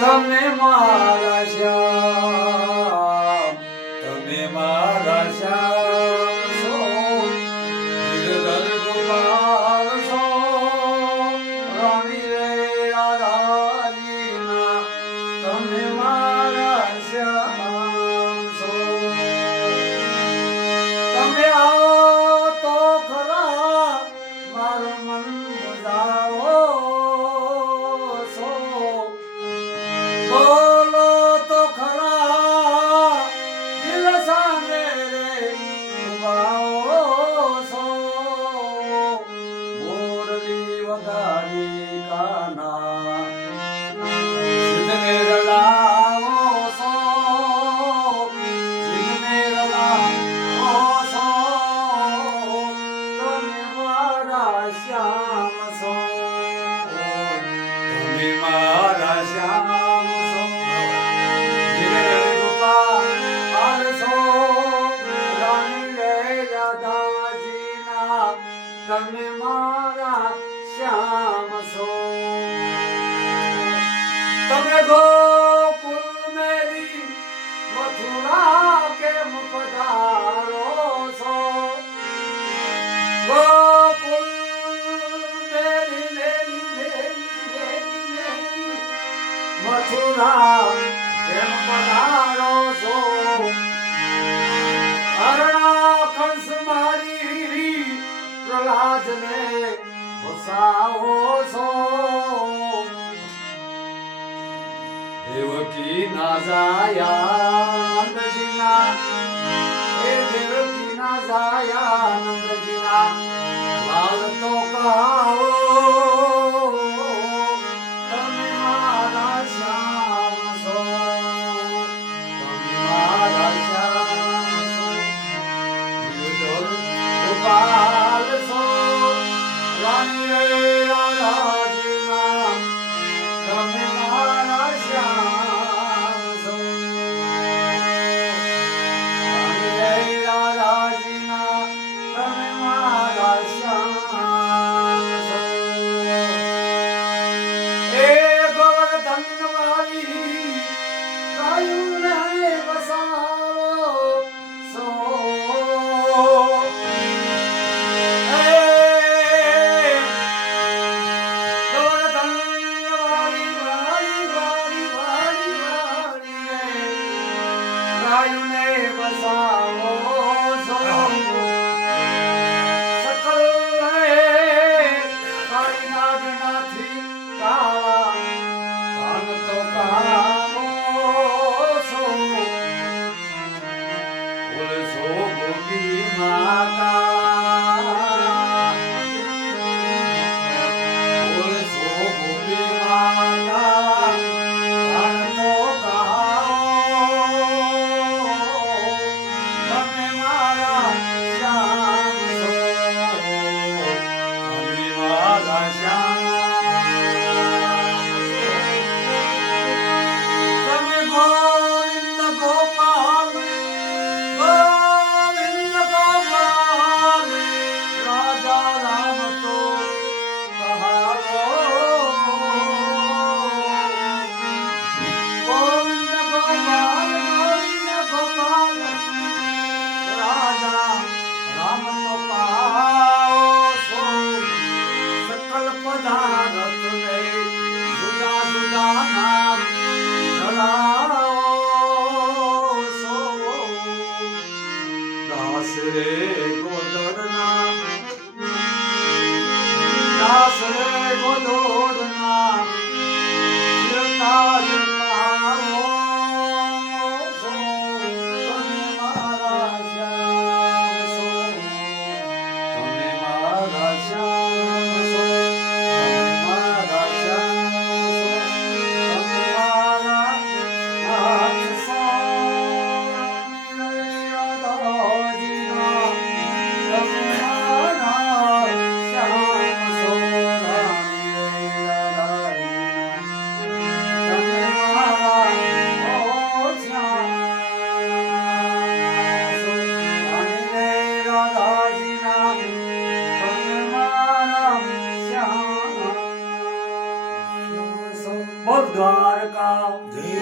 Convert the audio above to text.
તમે મારા શ્યામ, તમે મારા શ્યામ છો, ગિરધર ગોપાલ છો, રાણી રે રાધાજીના તમે મારા શ્યામ છો. તમે આવો તો ખરા મારું મન બુઝાવો છો, બોલો તો ખરા દિલ સામે ઉભાઓ છો. મોરલી વગાડી કાના સિદ્ધ મેરલાવો છો, સિદ્ધ મેરલાવો છો, તમે મારા શ્યામ છો, તમે મારા શ્યામ છો, ગિરધર ગોપાલ છો, રાણી રે રાધાજીના તમે મારા શ્યામ છો. તમે ગોકુલ મેરી મથુરા કેમ પધારો છો, ગોકુલ મેરી મેરી મેરી મેરી મેરી મથુરા કેમ પધારો છો. હરણા કંસ મારી પ્રહલાદને બસાવો છો, દેવકી ના જાયા નંદજીના, એ દેવકી ના જાયા નંદજીના લાલ તો કહાવો, તમે મારા શ્યામ છો, તમે મારા શ્યામ છો, ગિરધર ગોપાલ છો, રાણી રે રાધાજીના તમે મારા શ્યામ છો, રાણી રે રાધાજીના તમે મારા શ્યામ છો. એ ગોવર્ધન વાળી ગાયુંને બસાવો છો, એ ગોવર્ધન વાળી વાળી વાળી વાળી વાળી રે ગાયુંને બસાવો છો. સકલ રે કાળીના વિનાથી કાળા કાન તો કહાવો છો, બોલશો ગોપી માતા, બોલશો ગોપી માતા કાન તો કહાવો, તમે મારા શ્યામ છો, તમે મારા શ્યામ છો. તમે ગોવિંદ ગોપાલ, ગોવિંદ ગોપાલ, રાજા રામ તો કહાવો, ગોવિંદ ગોપાલ, ગોવિંદ ગોપાલ, રાજા રામ તો કહાવો છો. સકલ પદાર્થ ને જુદા જુદા નામ ધરાવો છો, દાસ રે ગોદડના, દાસ રે ગોદડના શિરતાજ કહાવો છો, તમે મારા શ્યામ છો, તમે મારા શ્યામ છો, તમે મારા શ્યામ છો, તમે મારા નાથ છો, રાણી રે રાધાજીના તમે મારા શ્યામ છો, રાણી રે રાધાજીના તમે કૃષ્ણ